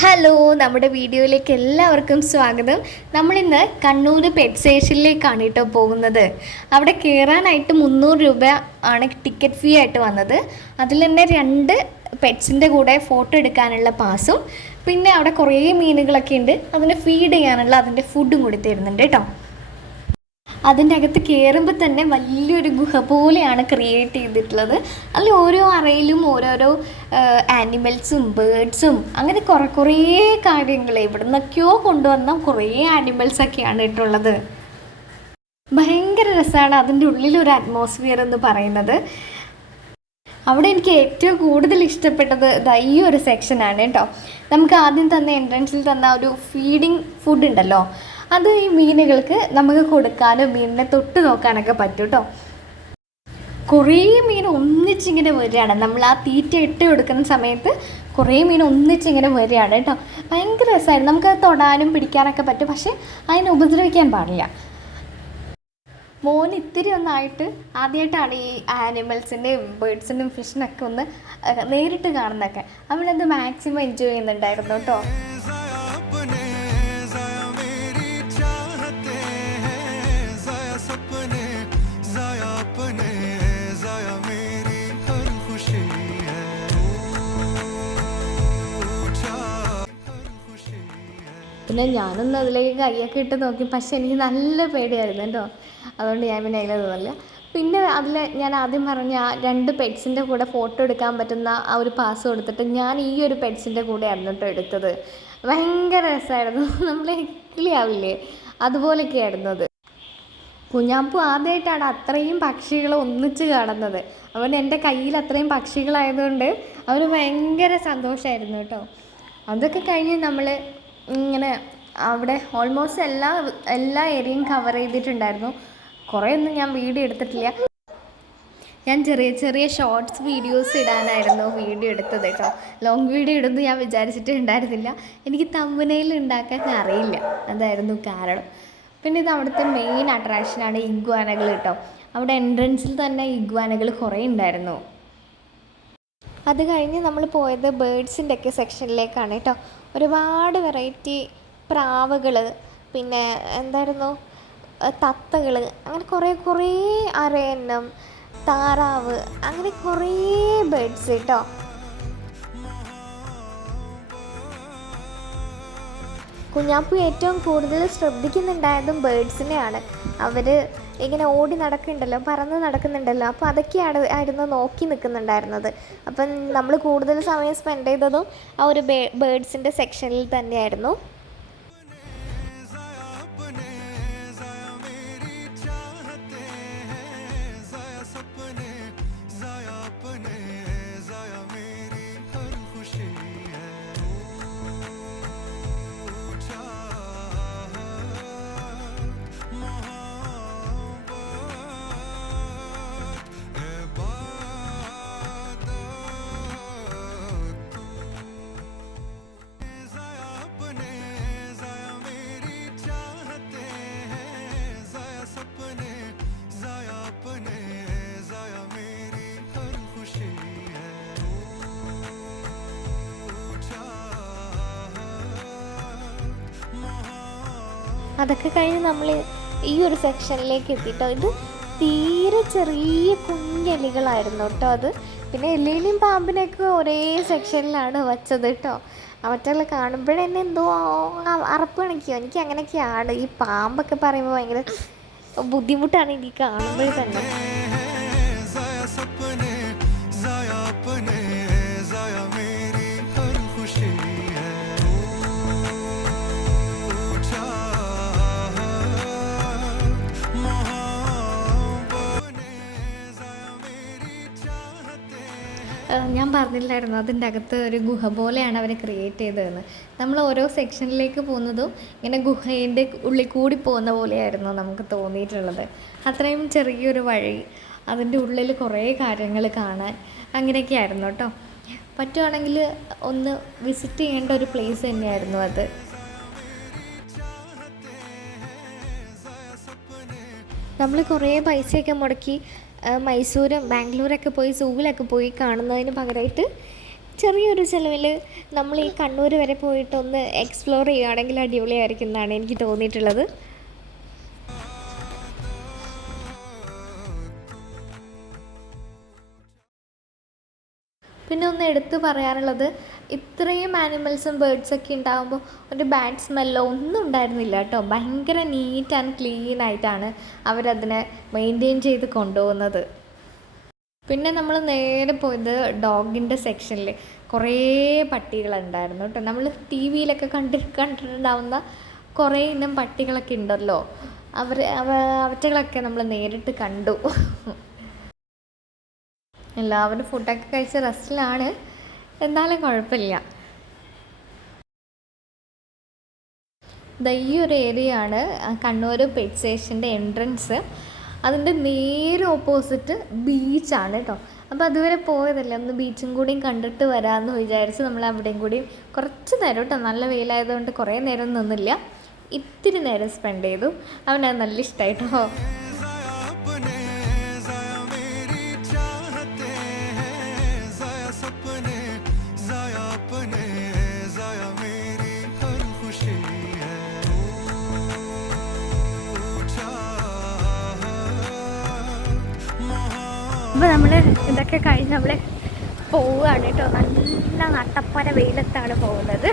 Hello, നമ്മുടെ വീഡിയോയിലേക്ക് എല്ലാവർക്കും സ്വാഗതം. നമ്മളിന്ന് കണ്ണൂർ പെറ്റ് സ്റ്റേഷനിലേക്കാണ് കേട്ടോ പോകുന്നത്. അവിടെ കയറാനായിട്ട് 300 രൂപ ആണ് ടിക്കറ്റ് ഫീ ആയിട്ട് വന്നത്. അതിൽ തന്നെ 2 പെറ്റ്സിൻ്റെ കൂടെ ഫോട്ടോ എടുക്കാനുള്ള പാസും, പിന്നെ അവിടെ കുറേ മീനുകളൊക്കെ ഉണ്ട്, അതിന് ഫീഡ് ചെയ്യാനുള്ള അതിൻ്റെ ഫുഡും കൂടി തരുന്നുണ്ട് കേട്ടോ. അതിൻ്റെ അകത്ത് കയറുമ്പോൾ തന്നെ വലിയൊരു ഗുഹ പോലെയാണ് ക്രിയേറ്റ് ചെയ്തിട്ടുള്ളത്. അതിൽ ഓരോ അറയിലും ഓരോരോ ആനിമൽസും ബേർഡ്സും അങ്ങനെ കുറേ കാര്യങ്ങൾ ഇവിടെ നിന്നൊക്കെയോ കൊണ്ടുവന്ന കുറേ ആനിമൽസൊക്കെയാണ് ഇട്ടുള്ളത്. ഭയങ്കര രസമാണ് അതിൻ്റെ ഉള്ളിലൊരു അറ്റ്മോസ്ഫിയർ എന്ന് പറയുന്നത്. അവിടെ എനിക്ക് ഏറ്റവും കൂടുതൽ ഇഷ്ടപ്പെട്ടത് ഈ ഒരു സെക്ഷനാണ് കേട്ടോ. നമുക്ക് ആദ്യം തന്നെ എൻട്രൻസിൽ തന്ന ഒരു ഫീഡിങ് ഫുഡ് ഉണ്ടല്ലോ, അത് ഈ മീനുകൾക്ക് നമുക്ക് കൊടുക്കാനും മീനിനെ തൊട്ട് നോക്കാനൊക്കെ പറ്റും കേട്ടോ. കുറേ മീൻ ഒന്നിച്ചിങ്ങനെ വരികയാണ്. നമ്മൾ ആ തീറ്റ ഇട്ട് കൊടുക്കുന്ന സമയത്ത് കുറേ മീൻ ഒന്നിച്ചിങ്ങനെ വരികയാണ് കേട്ടോ. ഭയങ്കര രസമായിരുന്നു. നമുക്കത് തൊടാനും പിടിക്കാനൊക്കെ പറ്റും, പക്ഷേ അതിനെ ഉപദ്രവിക്കാൻ പാടില്ല. മോൻ ഇത്തിരി ഒന്നായിട്ട് ആദ്യമായിട്ടാണ് ഈ ആനിമൽസിൻ്റെയും ബേർഡ്സിൻ്റെയും ഫിഷിനൊക്കെ ഒന്ന് നേരിട്ട് കാണുന്നതൊക്കെ. അവനത് മാക്സിമം എൻജോയ് ചെയ്യുന്നുണ്ടായിരുന്നു കേട്ടോ. പിന്നെ ഞാനൊന്ന് അതിലേക്ക് കൈയൊക്കെ ഇട്ട് നോക്കി, പക്ഷെ എനിക്ക് നല്ല പേടിയായിരുന്നു കേട്ടോ. അതുകൊണ്ട് ഞാൻ പിന്നെ അതിൽ തോന്നില്ല. പിന്നെ അതിൽ ഞാൻ ആദ്യം പറഞ്ഞ ആ 2 പെറ്റ്സിൻ്റെ കൂടെ ഫോട്ടോ എടുക്കാൻ പറ്റുന്ന ആ ഒരു പാസ് കൊടുത്തിട്ട് ഞാൻ ഈ ഒരു പെറ്റ്സിൻ്റെ കൂടെ ആയിരുന്നു കേട്ടോ എടുത്തത്. ഭയങ്കര രസമായിരുന്നു. നമ്മൾ കിളിയാവില്ലേ, അതുപോലെയൊക്കെ ആയിരുന്നു അത്. കുഞ്ഞാപ്പു ആദ്യമായിട്ടാണ് അത്രയും പക്ഷികൾ ഒന്നിച്ച് കാണുന്നത്. അവൻ എൻ്റെ കയ്യിൽ അത്രയും പക്ഷികളായതുകൊണ്ട് അവന് ഭയങ്കര സന്തോഷമായിരുന്നു കേട്ടോ. അതൊക്കെ കഴിഞ്ഞ് നമ്മൾ ഇങ്ങനെ അവിടെ ഓൾമോസ്റ്റ് എല്ലാ ഏരിയയും കവർ ചെയ്തിട്ടുണ്ടായിരുന്നു. കുറേ ഒന്നും ഞാൻ വീഡിയോ എടുത്തിട്ടില്ല. ഞാൻ ചെറിയ ചെറിയ ഷോർട്സ് വീഡിയോസ് ഇടാനായിരുന്നു വീഡിയോ എടുത്തത് കേട്ടോ. ലോങ് വീഡിയോ ഇടുന്നു ഞാൻ വിചാരിച്ചിട്ടുണ്ടായിരുന്നില്ല. എനിക്ക് തമ്പനെയിൽ ഉണ്ടാക്കാൻ അറിയില്ല, അതായിരുന്നു കാരണം. പിന്നെ ഇത് അവിടുത്തെ മെയിൻ അട്രാക്ഷനാണ് ഇഗ്വാനകൾ കേട്ടോ. അവിടെ എൻട്രൻസിൽ തന്നെ ഇഗ്വാനകൾ കുറേ ഉണ്ടായിരുന്നു. അത് കഴിഞ്ഞ് നമ്മൾ പോയത് ബേർഡ്സിൻ്റെ ഒക്കെ സെക്ഷനിലേക്കാണ് കേട്ടോ. ഒരുപാട് വെറൈറ്റി പ്രാവുകൾ, പിന്നെ എന്തായിരുന്നു തത്തകൾ, അങ്ങനെ കുറേ അരയന്നം, താറാവ്, അങ്ങനെ കുറേ ബേർഡ്സ് കേട്ടോ. കുഞ്ഞാപ്പു ഏറ്റവും കൂടുതൽ ശ്രദ്ധിക്കുന്നുണ്ടായതും ബേർഡ്സിനെയാണ്. അവർ ഇങ്ങനെ ഓടി നടക്കുന്നുണ്ടല്ലോ, പറന്ന് നടക്കുന്നുണ്ടല്ലോ, അപ്പോൾ അതൊക്കെയായിരുന്നു നോക്കി നിൽക്കുന്നുണ്ടായിരുന്നത്. അപ്പം നമ്മൾ കൂടുതൽ സമയം സ്പെൻഡ് ചെയ്തതും ആ ഒരു ബേർഡ്സിൻ്റെ സെക്ഷനിൽ തന്നെയായിരുന്നു. അതൊക്കെ കഴിഞ്ഞ് നമ്മൾ ഈ ഒരു സെക്ഷനിലേക്ക് എത്തിയിട്ടോ. ഇത് തീരെ ചെറിയ കുഞ്ഞെലികളായിരുന്നു കേട്ടോ അത്. പിന്നെ എലിയിലും പാമ്പിനെയൊക്കെ ഒരേ സെക്ഷനിലാണ് വച്ചത് കേട്ടോ. അവറ്റകളെ കാണുമ്പോഴെന്നെ എന്തോ അറപ്പ് കാണിക്കുമോ, എനിക്ക് അങ്ങനെയൊക്കെയാണ്. ഈ പാമ്പൊക്കെ പറയുമ്പോൾ ഭയങ്കര ബുദ്ധിമുട്ടാണ് എനിക്ക് കാണുമ്പോൾ തന്നെ. ഞാൻ പറഞ്ഞില്ലായിരുന്നു അതിൻ്റെ അകത്ത് ഒരു ഗുഹ പോലെയാണ് അവർ ക്രിയേറ്റ് ചെയ്തതെന്ന്. നമ്മൾ ഓരോ സെക്ഷനിലേക്ക് പോകുന്നതും ഇങ്ങനെ ഗുഹേൻ്റെ ഉള്ളിൽ കൂടി പോകുന്ന പോലെയായിരുന്നു നമുക്ക് തോന്നിയിട്ടുള്ളത്. അത്രയും ചെറിയൊരു വഴി, അതിൻ്റെ ഉള്ളിൽ കുറേ കാര്യങ്ങൾ കാണാൻ, അങ്ങനെയൊക്കെ ആയിരുന്നു കേട്ടോ. പറ്റുവാണെങ്കിൽ ഒന്ന് വിസിറ്റ് ചെയ്യേണ്ട ഒരു പ്ലേസ് തന്നെയായിരുന്നു അത്. നമ്മൾ കുറേ പൈസയൊക്കെ മുടക്കി മൈസൂരും ബാംഗ്ലൂരൊക്കെ പോയി സൂവിലൊക്കെ പോയി കാണുന്നതിന് പകരമായിട്ട് ചെറിയൊരു ചിലവിൽ നമ്മൾ ഈ കണ്ണൂർ വരെ പോയിട്ടൊന്ന് എക്സ്പ്ലോർ ചെയ്യുകയാണെങ്കിൽ അടിപൊളിയായിരിക്കും എന്നാണ് എനിക്ക് തോന്നിയിട്ടുള്ളത്. പിന്നെ ഒന്ന് എടുത്തു പറയാനുള്ളത്, ഇത്രയും ആനിമൽസും ബേർഡ്സൊക്കെ ഉണ്ടാകുമ്പോൾ ഒരു ബാഡ് സ്മെല്ലോ ഒന്നും ഉണ്ടായിരുന്നില്ല കേട്ടോ. ഭയങ്കര നീറ്റ് ആൻഡ് ക്ലീൻ ആയിട്ടാണ് അവരതിനെ മെയിൻറ്റെയിൻ ചെയ്ത് കൊണ്ടുപോകുന്നത്. പിന്നെ നമ്മൾ നേരെ പോയത് ഡോഗിൻ്റെ സെക്ഷനിൽ കുറേ പട്ടികളുണ്ടായിരുന്നു കേട്ടോ. നമ്മൾ ടി വിയിലൊക്കെ കണ്ടിട്ടുണ്ടാവുന്ന കുറേ ഇനം പട്ടികളൊക്കെ ഉണ്ടല്ലോ, അവറ്റകളൊക്കെ നമ്മൾ നേരിട്ട് കണ്ടു. എല്ലാവരും ഫുഡൊക്കെ കഴിച്ച് റെസ്റ്റിലാണ്, എന്നാലും കുഴപ്പമില്ല. ഈ ഒരു ഏരിയയാണ് കണ്ണൂർ പെറ്റ് സ്റ്റേഷൻ്റെ എൻട്രൻസ്. അതിൻ്റെ നേരെ ഓപ്പോസിറ്റ് ബീച്ചാണ് കേട്ടോ. അപ്പോൾ അതുവരെ പോയതല്ലേ, ഒന്ന് ബീച്ചും കൂടിയും കണ്ടിട്ട് വരാമെന്ന് വിചാരിച്ച് നമ്മൾ അവിടെയും കൂടിയും കുറച്ച് നേരം കേട്ടോ, നല്ല വെയിലായതുകൊണ്ട് കുറേ നേരം നിന്നില്ല, ഇത്തിരി നേരം സ്പെൻഡ് ചെയ്തു. അവനത് നല്ല ഇഷ്ടമായിട്ടോ. അപ്പോൾ നമ്മൾ ഇതൊക്കെ കഴിഞ്ഞ് നമ്മൾ പോവുകയാണ് കേട്ടോ. നല്ല നട്ടപ്പന വെയിലത്താണ് പോകുന്നത്.